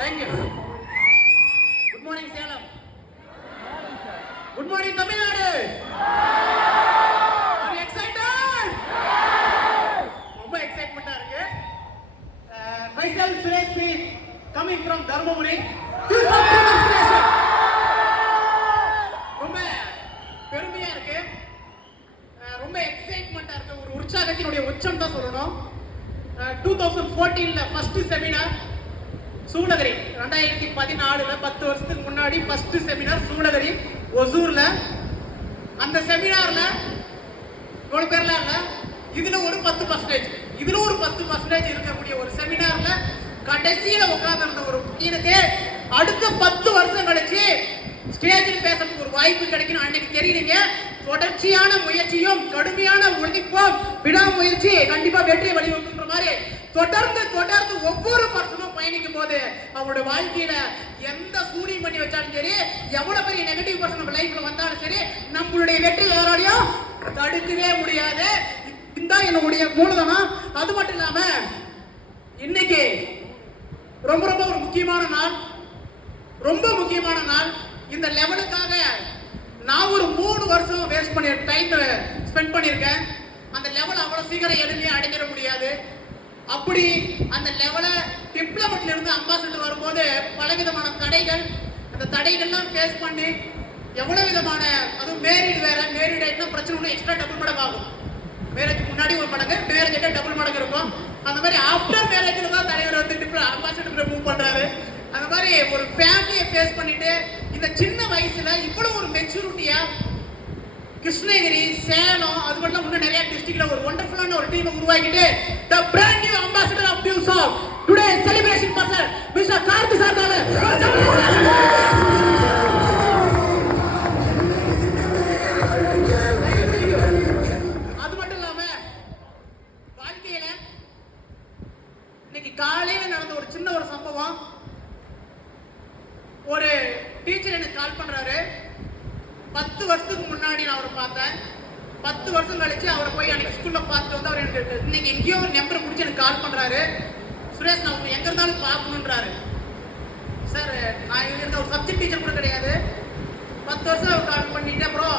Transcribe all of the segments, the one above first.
Thank you. Good morning Salem. Good morning Tamil Nadu. Are you excited? ரொம்ப எக்ஸைட்மெண்டா இருக்கு. Myself Suresh P. coming from Dharmaburi. ரொம்ப பெருமையா இருக்கு, ரொம்ப எக்ஸைட்மெண்டா இருக்கு, ஒரு உற்சாகத்தினுடைய உச்சம் தான் சொல்லணும். 2014ல ஃபர்ஸ்ட் செமினார் சூளகிரி, 2014ல 10 வருஷத்துக்கு முன்னாடி ஃபர்ஸ்ட் செமினார் சூளகிரி ஒசூர்ல. அந்த செமினார்ல இவ்வளவு பேர்லாம் இல்ல, இதுல ஒரு 10%, இதுல ஒரு 10% இருக்கக்கூடிய ஒரு செமினார்ல கடைசியில உட்கார்ந்து ஒரு பையனுக்கு அடுத்த 10 வருஷம் கழிச்சு ஸ்டேஜில் பேசுறதுக்கு ஒரு வாய்ப்பு கிடைக்கணும். அன்னைக்கு தெரியுறீங்க. தொடர்ச்சியான முயற்சியும் கடுமையான உழைப்பும் விடாமுயற்சி கண்டிப்பா வெற்றியை வழிவகுக்குன்ற மாதிரி தொடர்ந்து ஒவ்வொரு பர்சனும் பயணிக்கும் போது அவங்களுடைய வாழ்க்கையில எந்த சூனியம் பண்ணி வச்சாலும் சரி, எவ்வளவு பெரிய நெகட்டிவ் பர்சன் நம்ம லைஃப்ல வந்தாலும் சரி, நம்மளுடைய வெற்றி யாராலையும் தடுக்கவே முடியாது. இந்த என்னுடைய மூலதனம். அது மட்டும் இல்லாம இன்னைக்கு ரொம்ப ஒரு முக்கியமான நாள், ரொம்ப முக்கியமான நாள். இந்த லெவலுக்காக நான் ஒரு 3 வருஷம் வேஸ்ட் பண்ணி டைம் ஸ்பெண்ட் பண்ணியிருக்கேன். அந்த லெவல் அவ்வளவு சீக்கிரம் எதுவுமே அடைஞ்சிட முடியாது. அப்படி அந்த லெவலை டிப்ளமெட்ல இருந்து அம்பாசிடர் வரும்போது பல விதமான தடைகள், அந்த தடைகள்லாம் ஃபேஸ் பண்ணி எவ்வளவு விதமான, அதுவும் மேரிட் வேற, மேரிட் ஆயிட்டுனா பிரச்சனை ஒன்று எக்ஸ்ட்ரா டபுள் மடங்கு ஆகும். மேரேஜ் முன்னாடி ஒரு மடங்கு, மேரேஜ் ஆகிட்ட டபுள் மடங்கு இருக்கும். அந்த மாதிரி ஆஃப்டர் மேரேஜ்ல தான் தலைவர் வந்து அம்பாசிடர் மூவ் பண்றாரு. அந்த மாதிரி ஒரு ஃபேமிலியை ஃபேஸ் பண்ணிட்டு இந்த சின்ன வயசுல இவ்வளவு ஒரு மெச்சூரிட்டியா கிருஷ்ணகிரி, சேலம், அது மட்டும் இன்னும் நிறைய டிஸ்ட்ரிக்ட்ல ஒரு வண்டர்ஃபுல்லான ஒரு டீமை உருவாக்கிட்டு the brand new ambassador of Tucson today celebration person Mr. Karthi Sarkar. அது மட்டும் இல்லாம வாழ்க்கையில இன்னைக்கு காலையில நடந்த ஒரு சின்ன ஒரு சம்பவம். ஒரு டீச்சர் எனக்கு கால் பண்றாரு. 10 வருஷத்துக்கு முன்னாடி நான் அவரை பார்த்தேன். 10 வருஷம் கழிச்சு அவரை போய் அன்னைக்கு ஸ்கூல்ல பார்த்துட்டு வந்து அவர் எனக்கு இன்னைக்கு எங்கேயோ ஒரு நம்பரை முடிச்சு எனக்கு கால் பண்றாரு. சுரேஷ், நான் உங்க எங்க இருந்தாலும் பார்க்கணுன்றாரு. சார், நான் இருந்த ஒரு சப்ஜெக்ட் டீச்சர் கூட கிடையாது. 10 வருஷம் அவர் கால் பண்ணிட்டு அப்புறம்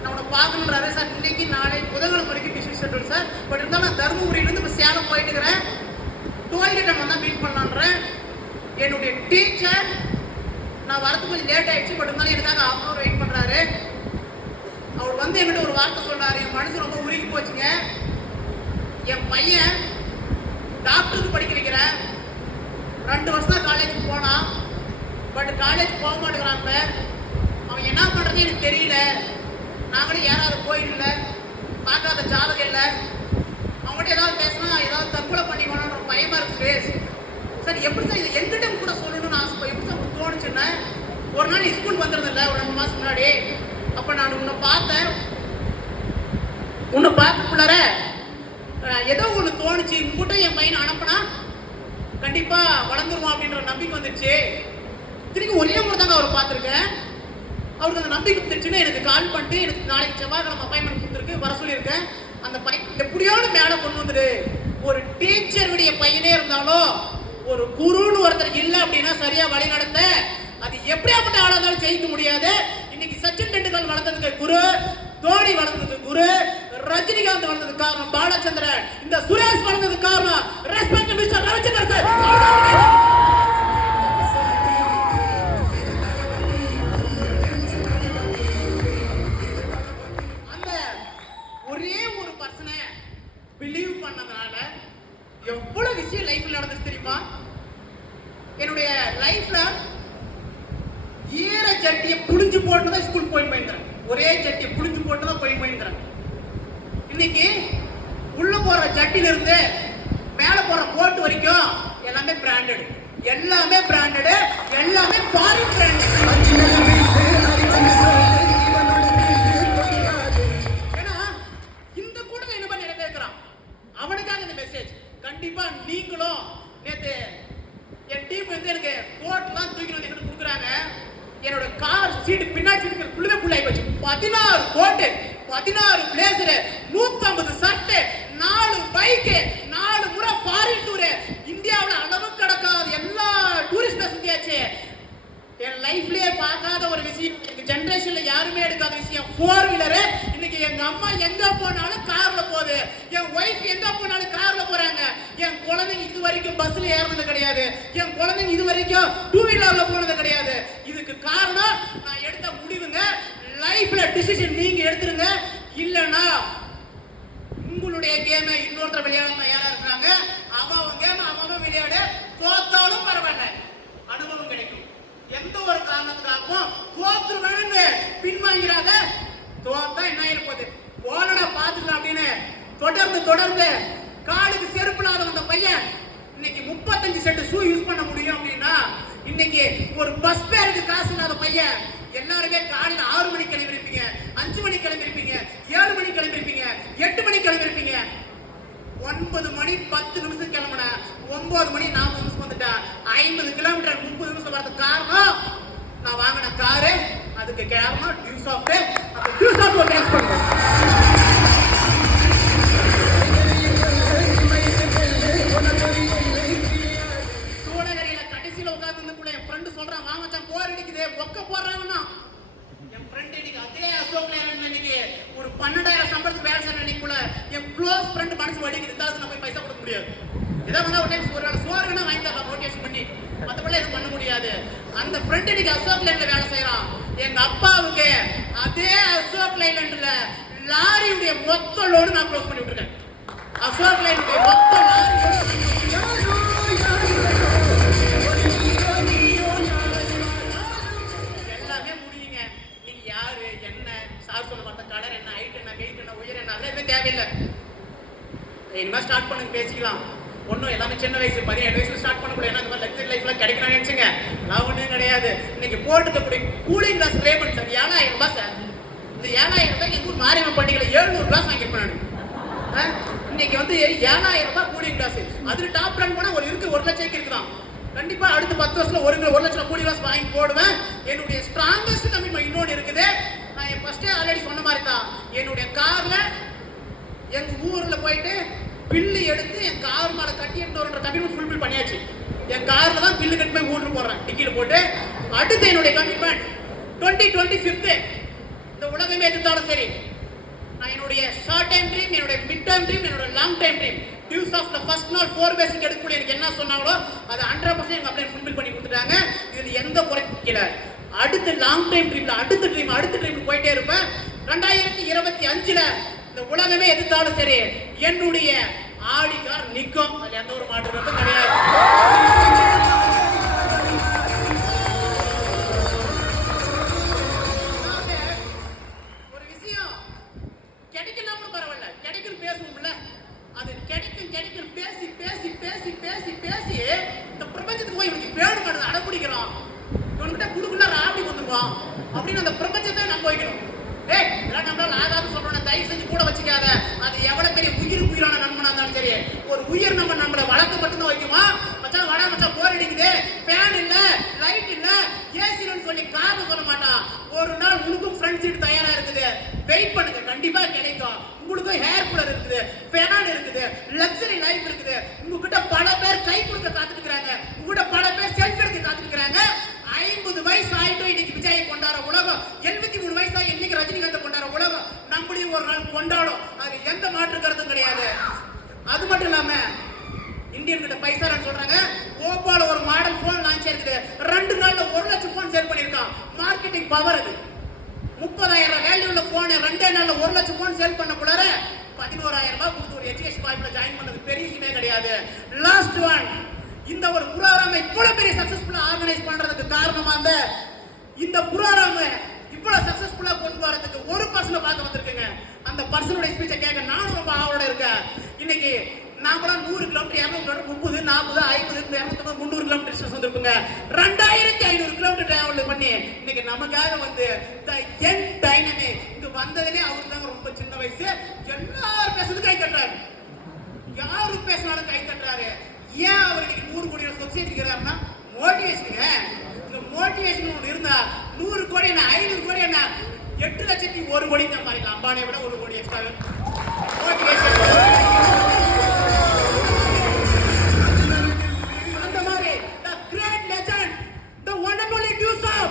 நான் உன்னை பார்க்கணுன்றாரு. சார், இன்னைக்கு நாளை புதன்கிழமை வரைக்கும் பிஸி ஷெட்யூல் சார். பட் இருந்தாலும் நான் தருமபுரியிலிருந்து இப்போ சேலம் போயிட்டு இருக்கிறேன். டோல்கேட் நம்ம தான் மீட் பண்ணலான்றேன். என்னுடைய டீச்சர் நான் வரது கொஞ்சம் லேட் ஆயிடுச்சு, பட் இருந்தாலும் எனக்காக அவர் வெயிட் பண்றாரு. அவர் வந்து என்கிட்ட ஒரு வார்த்தை சொல்றாரு. என் மனசு ரொம்ப உருகி போச்சுங்க. என் பையன் டாக்டருக்கு படிக்க வைக்கிறேன். 2 வருஷம் தான் காலேஜுக்கு போனான். பட் காலேஜ் போக மாட்டேங்கிறாங்க. அவன் என்ன பண்றது எனக்கு தெரியல. நாங்களும் யாராவது போயிடல, பார்க்காத ஜாதகம் இல்லை. அவங்ககிட்ட ஏதாவது பேசினா ஏதாவது தற்கொலை பண்ணிக்கணும்ன்ற பயமா இருக்கு. சார், எப்படி சார் இதை எங்கிட்ட கூட சொல்லணும்னு ஆசை, எப்படி சார் தோணுச்சுன்னா, ஒரு நாள் ஸ்கூல் வந்துருதில்ல ஒரு 2 மாசம் முன்னாடி, அப்ப நான் உன்னை பார்த்தேன். உன்னை பார்க்கக்குள்ளார ஏதோ ஒன்று தோணுச்சு. இங்கிட்ட என் பையனை அனுப்பினா கண்டிப்பா வளர்ந்துருவான் அப்படின்ற நம்பிக்கை வந்துருச்சு. திரும்பி ஒரே முறை தாங்க அவர் பார்த்துருக்கேன். அவருக்கு அந்த நம்பிக்கை வந்துருச்சுன்னா எனக்கு கால் பண்ணிட்டு, எனக்கு நாளைக்கு செவ்வாய்க்கிழமை அப்பாயின்மெண்ட் கொடுத்துருக்கு, வர சொல்லியிருக்கேன். அந்த பையன் எப்படியோடு மேலே கொண்டு வந்துடு. ஒரு டீச்சருடைய பையனே இருந்தாலும் ஒரு குருன்னு ஒருத்தர் இல்லை அப்படின்னா சரியா வழி நடத்த, அது எப்படியாப்பட்ட ஆளா இருந்தாலும் ஜெயிக்க முடியாது. இன்னைக்கு சச்சின் டெண்டுல்கர் வளர்ந்ததுக்கு குரு, தோனி வளர்ந்ததுக்கு குரு, ரஜினிகாந்த் வளர்ந்ததுக்கு காரணம் பாலச்சந்திரன், இந்த சுரேஷ் வளர்ந்ததுக்கு காரணம் ரெஸ்பெக்ட் மிஸ்டர் ரவிச்சந்திரன் சார். அந்த ஒரே ஒரு பர்சனை பிலீவ் பண்ணதுனால எவ்வளவு விஷயம் லைஃப்ல நடந்துச்சு தெரியுமா? என்னுடைய லைஃப்ல ஈர ஜட்டியை புளிஞ்சு போட்டுதான் ஸ்கூல் போயிருந்தேன். ஒரே ஜட்டியை புளிஞ்சு போட்டுதான் போயிருந்தேன். இன்னைக்கு உள்ள போற ஜட்டில இருந்து மேல போற கோட் வரைக்கும் எல்லாமே பிராண்டட், எல்லாமே பிராண்டட், எல்லாமே ஃபாரின் பிராண்டட். ஏன்னா இந்த கூட்டத்தை என்ன பண்ணி நிறைவேற்றான் அவனுக்காக இந்த மெசேஜ். கண்டிப்பா நீங்களும் நேத்து என் டீம் வந்து எனக்கு கோட்லாம் தூக்கி வந்து எங்களுக்கு கொடுக்குறாங்க. என்னோட கார் சீட்டு பின்னாடி சீட்டு புள்ளிவே புள்ளாய் போச்சு. 16 கோட்டு, 16 பிளேசர், 150 சட்டை, 4 பைக்கு, 4 முறை ஃபாரின் டூர். இந்தியாவில் அளவு கடக்காத எல்லா டூரிஸ்ட் லைஃப்லயே பார்க்காத ஒரு விஷயம், எங்க ஜெனரேஷன்ல யாருமே எடுக்காத விஷயம், 4 வீலர். இன்னைக்கு எங்க அம்மா எங்க போனாலும் கார்ல போகுது, என் ஒய்ஃப் எங்க போனாலும் கார்ல போறாங்க. என் குழந்தைங்க இது வரைக்கும் பஸ்ல ஏறினது கிடையாது, என் குழந்தைங்க இது வரைக்கும் 2 வீலர்ல போனது கிடையாது. இதுக்கு காரணம் நான் எடுத்த முடிவுங்க. லைஃப்ல டிசிஷன் நீங்க எடுத்துருங்க, இல்லனா உங்களுடைய கேம் இன்னொருத்தர் விளையாட தயாரா இருக்கிறாங்க. அவன் கேம் அவன் விளையாடு, தோத்தாலும் பரவாயில்ல, அனுபவம் கிடைக்கும். எந்த ஒரு காரணத்துக்காகவும் தோத்துருவேன்னு பின்வாங்கிறாத. தோத்தா என்ன இருப்பது, போனடா பாத்துக்கலாம் அப்படின்னு தொடர்ந்து காலுக்கு செருப்பு இல்லாத அந்த பையன் இன்னைக்கு 35 செட் ஷூ யூஸ் பண்ண முடியும் அப்படின்னா, இன்னைக்கு ஒரு பஸ் பேருக்கு காசு இல்லாத பையன் எல்லாருமே காலையில் 6 மணிக்கு கிளம்பிருப்பீங்க, 5 மணிக்கு கிளம்பிருப்பீங்க, 7 மணிக்கு கிளம்பிருப்பீங்க, 8 மணிக்கு கிளம்பிருப்பீங்க. 9 மணி 10 நிமிஷம் கிளம்புன, 9 மணி 40 நிமிஷம் வந்துட்டேன். 50 கிலோமீட்டர் 30 நிமிஷம் வரதுக்கு காரணம் நான் வாங்கின காரு. அதுக்கு காரணம் டியூஸ் ஆஃப் பே. அந்த டியூஸ் ஆஃப் டேக்ஸ் பண்ணுங்க. சூளகிரியில கடைசியில உட்கார்ந்து கூட என் ஃப்ரெண்ட் சொல்றான், வா மச்சான் போர் அடிக்குது, ஒக்க போறாங்கன்னா. என் ஃப்ரெண்ட் இன்னைக்கு அதே அசோக் லேலண்ட்ல இன்னைக்கு ஒரு 12,000 சம்பளத்துக்கு வேலை செய்யற அன்னைக்குள்ள என் க்ளோஸ் ஃப்ரெண்ட் மனசு வலிக்குது, இந்த நான் போய் பைசா கொடுக்க முடியாது. இதான் வந்து ஒரு டைம் ஒரு சோறுனா வாங்கி தரலாம் மோட்டிவேஷன் பண்ணி, மற்றபடி எதுவும் பண்ண முடியாது. அந்த ஃப்ரெண்ட் இன்னைக்கு அசோக் லேலண்ட்ல வேலை செய்யறான். எங்க அப்பாவுக்கு அதே அசோக் லேலண்ட்ல லாரியுடைய மொத்த லோடு நான் க்ளோஸ் பண்ணி விட்டுருக்கேன். அசோக் லேலண்ட்ல மொத்த லாரி எல்லாமே முடியுங்க. நீங்க யாரு என்ன சார் சொல்ல பார்த்த கலர் என்ன, ஹைட் என்ன, வெயிட் என்ன, உயர் என்ன, அதெல்லாம் தேவையில்லை. இனிமே ஸ்டார்ட் பண்ணுங்க, பேசிக்கலாம். ஒன்றும் எல்லாமே சின்ன வயசு 17 வயசுல ஸ்டார்ட் பண்ணக்கூடிய இந்த மாதிரி லக்ஸரி லைஃப்ல கிடைக்கணும்னு நினைச்சுங்க. நான் ஒன்றும் கிடையாது. இன்னைக்கு போட்டுக்கக்கூடிய கூலிங் கிளாஸ் பேமெண்ட் சார் 7,000 ரூபாய் சார். இந்த 7,000 ரூபாய் எங்க ஊர் மாரியம்மன் பண்டிகையில 700 ரூபாய் வாங்கியிருப்பேன் நான். இன்னைக்கு வந்து 7,000 ரூபாய் கூலிங் கிளாஸ். அதுல டாப் ரன் போனா ஒரு 1 லட்சம் இருக்குதான். கண்டிப்பா அடுத்த 10 வருஷத்துல 1 லட்சம் கூலி கிளாஸ் வாங்கி போடுவேன். என்னுடைய ஸ்ட்ராங்கஸ்ட் கமிட்மெண்ட் இன்னொன்று இருக்குது. நான் என் ஃபர்ஸ்டே ஆல்ரெடி சொன்ன மாதிரி தான், என்னுடைய கார்ல எங்க ஊர்ல போயிட்டு பில்லு எடுத்து என் கார் மேல கட்டி எடுத்து கமிட்மெண்ட் ஃபுல்ஃபில் பண்ணியாச்சு. என் கார்ல தான் பில்லு கட்டி போய் ஊர்ல போடுறேன், டிக்கெட் போட்டு. அடுத்து என்னுடைய கமிட்மெண்ட் 2025 இந்த உலகமே எதிர்த்தாலும் சரி, நான் என்னுடைய ஷார்ட் டைம் ட்ரீம், என்னுடைய மிட் டைம் ட்ரீம், என்னோட long time dream, dues of the first நாள் 4 பேசிக் எடுக்கக்கூடிய எனக்கு என்ன சொன்னாங்களோ அதை 100% எங்க அப்படியே ஃபுல்ஃபில் பண்ணி கொடுத்துட்டாங்க. இதுல எந்த குறைக்கல. அடுத்து லாங் டைம் ட்ரீம்ல அடுத்த ட்ரீம் போயிட்டே இருப்பேன். 2025ல இந்த உலகமே எதிர்த்தாலும் சரி, என்னுடைய ஆடி கார் நிற்கும். அதுல எந்த ஒரு மாற்றமும் கிடையாது. ஒரு விஷயம் கிடைக்கலாம்னு பரவாயில்ல, கிடைக்கும் பேசுவோம்ல, அது கிடைக்கும் பேசி பேசி பேசி பேசி பேசி இந்த பிரபஞ்சத்துக்கு போய் இவனுக்கு வேணும் மாட்டது அடப்பிடிக்கிறான். இவனுக்கிட்ட குடுக்குள்ள ராபடி வந்துருவான் அப்படின்னு அந்த பிரபஞ்சத்தை நம்ம வைக்கணும். இதெல்லாம் நம்மளால ஆகாது சொல்றோம், தயவு செஞ்சு கூட வச்சுக்காத. அது எவ்வளவு பெரிய உயிரான நண்பனா இருந்தாலும் சரி, ஒரு உயிர் நம்மளை வளர்க்க மட்டும்தான் வைக்குமா. மச்சான் வாடா மச்சான் போர் அடிக்குது, ஃபேன் இல்ல, லைட் இல்ல, ஏசி இல்லன்னு சொல்லி காரணம் சொல்ல மாட்டான். ஒரு நாள் உனக்கும் ஃப்ரண்ட் சீட் தயாரா இருக்குது, வெயிட் பண்ணுங்க, கண்டிப்பா கிடைக்கும். உங்களுக்கும் ஹேர் கூலர் இருக்குது, ஃபேன் இருக்குது, லக்ஸரி லைஃப் இருக்குது. உங்ககிட்ட பல பேர் கை கொடுக்க காத்துட்டு இருக்காங்க, உங்ககிட்ட பல பேர் செல்ஃபி எடுக்க காத்துட்டு இருக்காங்க. 50 வயசு ஆயிட்டும் இன்னைக்கு விஜய் கொண்டாட உலகம், 73 வயசா இன்னைக்கு ரஜினிகாந்த் கொண்டாட உலகம், நம்மளையும் ஒரு நாள் கொண்டாடும். அது எந்த மாற்று கருத்தும் கிடையாது. அது மட்டும் இல்லாம இந்தியன் கிட்ட பைசா சொல்றாங்க. ஓப்போல ஒரு மாடல் போன் லான்ச் இருக்குது, 2 நாள்ல 1 லட்சம் போன் சேல் பண்ணிருக்கான். மார்க்கெட்டிங் பவர் அது. 30,000 வேல்யூ உள்ள போன் 2 நாள்ல 1 லட்சம் போன் சேல் பண்ணக்குள்ளார 11,000 ரூபாய் கொடுத்து ஒரு எஜுகேஷன் வாய்ப்புல ஜாயின் பண்ணது பெரிய விஷயமே கிடையாது. லாஸ்ட் ஒன், இந்த ஒரு புரோகிராமை இவ்வளவு பெரிய சக்சஸ்ஃபுல்லா ஆர்கனைஸ் பண்றதுக்கு காரணமா இந்த புரோகிராமை இவ்வளவு சக்சஸ்ஃபுல்லா கொண்டு வரதுக்கு ஒரு பர்சனை பார்க்க வந்திருக்குங்க. அந்த பர்சனுடைய ஸ்பீச்சை கேட்க நானும் ரொம்ப ஆவலோட இருக்கேன். இன்னைக்கு நாமளாம் 100 கிலோமீட்டர், 200 கிலோமீட்டர், 30, 40, 50, 250, 300 கிலோமீட்டர் டிஸ்டன்ஸ் வந்திருக்குங்க. 2500 கிலோமீட்டர் டிராவல் பண்ணி இன்னைக்கு நமக்காக வந்து என் டைனமிக் இங்க வந்ததுலேயே அவருக்கு தான் ரொம்ப சின்ன வயசு. எல்லாரும் பேசுறது கை தட்டுறாரு, யாரு பேசினாலும் கை தட்டுறாரு. ஏன் அவர் இன்னைக்கு 100 கோடி சொசைட்டி இருக்கிறாருன்னா மோட்டிவேஷனுங்க. இந்த மோட்டிவேஷன் ஒன்று இருந்தா 100 கோடி என்ன, 500 கோடி என்ன, 8,01,00,000 கோடி சம்பாதிக்கலாம். அம்பானியை விட 1 கோடி எக்ஸ்ட்ரா மோட்டிவேஷன். அந்த மாதிரி the great legend, the one and only Yusuf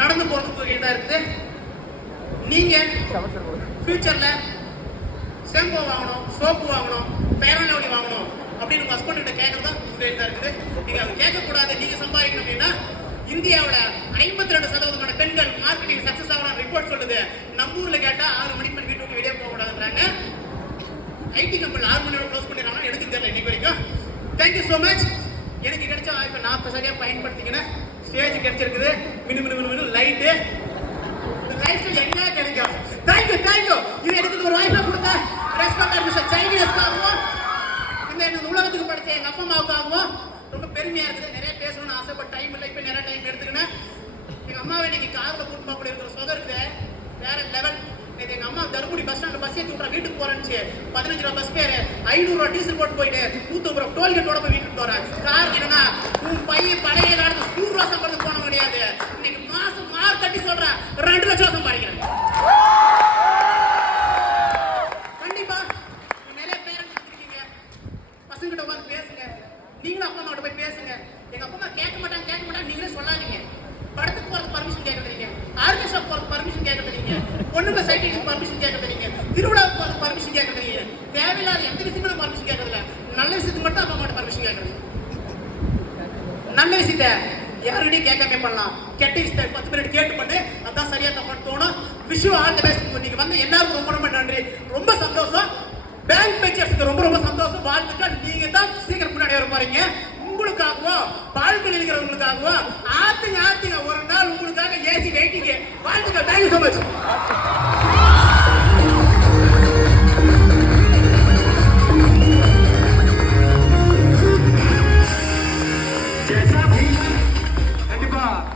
நடந்து போறதுக்கு தான் இருக்குது. நீங்க ஃபியூச்சர்ல ஷாம்பு வாங்கணும், சோப்பு வாங்கணும், ஃபேர் அண்ட் லவ்லி வாங்கணும் அப்படின்னு உங்க ஹஸ்பண்ட் கிட்ட கேட்கறது தான் உங்க இருக்குது. நீங்க அதை கேட்கக்கூடாது, நீங்க சம்பாதிக்கணும் அப்படின்னா இந்தியாவோட 52% பெண்கள் மார்க்கெட்டிங் சக்சஸ் ஆகணும் ரிப்போர்ட் சொல்லுது. நம்ம ஊர்ல கேட்டா 6 மணிக்கு மேல் வீட்டு விட்டு வெளியே போக கூடாதுன்றாங்க. ஐடி கம்பெனி 6 மணியோட க்ளோஸ் பண்ணிடுறாங்க. எனக்கு தெரியல இன்னைக்கு வரைக்கும். Thank you so much. எனக்கு கிடைச்ச வாய்ப்பை நான் இப்போ சரியாக பயன்படுத்திக்கினேன். ஸ்டேஜ் கிடைச்சிருக்குது, மினு லைட்டு, இந்த லைஃப்ல எங்க கிடைக்கும். தேங்க்யூ. இது எனக்கு ஒரு வாய்ப்பை கொடுத்தா ரெஸ்பெக்ட் மிஸ்டர் சைனீஸ்க்காகவும் இந்த உலகத்துக்கு படிச்ச எங்க அப்பா அம்மாவுக்காகவும் ரொம்ப பெருமையா இருக்குது. நிறைய பேசணும்னு ஆசைப்பட்ட டைம் இல்லை, இப்போ நிறைய டைம் எடுத்துக்கினேன். எங்க அம்மாவை இன்னைக்கு காரில் கூட்டு போக இருக்கிற சொகம் இருக்குது வேற லெவல். எங்க அம்மா தருமபுரி பஸ் ஸ்டாண்ட் பஸ் ஏற்றி விட்றா வீட்டுக்கு போறேன்னு 15 ரூபா பஸ் பேரு 500 ரூபா டீசல் போட்டு போயிட்டு 150 ரூபா டோல்கேட்டோட போய் வீட்டுக்கு போறேன். காரணம் என்னன்னா உன் பையன் பழைய காலத்து ஸ்கூல் ரூபா சம்பளத்துக்கு போன கிடையாது. இன்னைக்கு மாசம் மார்க் கட்டி சொல்றேன் 2 லட்சம் சம்பாதிக்கிறேன். கண்டிப்பா நிறைய பேரண்ட்ஸ் இருக்கீங்க, பசங்கிட்ட உட்காந்து பேசுங்க. நீங்களும் அப்பா அம்மாவோட போய் பேசுங்க. எங்க அப்பா அம்மா கேட்க மாட்டாங்க நீங்களே சொல்லாதீங்க. படத்துக்கு போறதுக்கு பர்மிஷன் கேட்க தெரியுங்க, ஆர்கெஸ்ட்ரா போறதுக்கு பர்மிஷன் கேட்க தெரியுங்க, பொண்ணுங்க சைக்கிளுக்கு பர்மிஷன் கேட்க தெரியுங்க, திருவிழாவுக்கு போறதுக்கு பர்மிஷன் கேட்க தெரியுங்க. தேவையில்லாத எந்த விஷயங்களும் பர்மிஷன் கேட்கறதில்ல. நல்ல விஷயத்துக்கு மட்டும் அப்பா அம்மாட்ட பர்மிஷன் கேட்கறது. நல்ல விஷயத்த யாருடையும் கேட்காம பண்ணலாம். கெட்ட விஷயத்தை 10 பேர் கேட்டு பண்ணு, அதான் சரியா தப்பான்னு தோணும். விஷயம் ஆல் தி பெஸ்ட். நீங்க வந்து எல்லாருக்கும் ரொம்ப நன்றி. ரொம்ப சந்தோஷம். பேங்க் பிக்சர்ஸ்க்கு ரொம்ப சந்தோஷம். வாழ்த்துக்கள். நீங்க தான் சீக்கிரம் முன்னாடி வர போறீங்க. உங்களுக்காகவும் பால்கனி இருக்கிறவங்களுக்காகவும் ஆத்துங்க ஒரு நாள் உங்களுக்காக ஏசி வெயிட்டிங்க. வாழ்த்துக்கள். Thank you so much.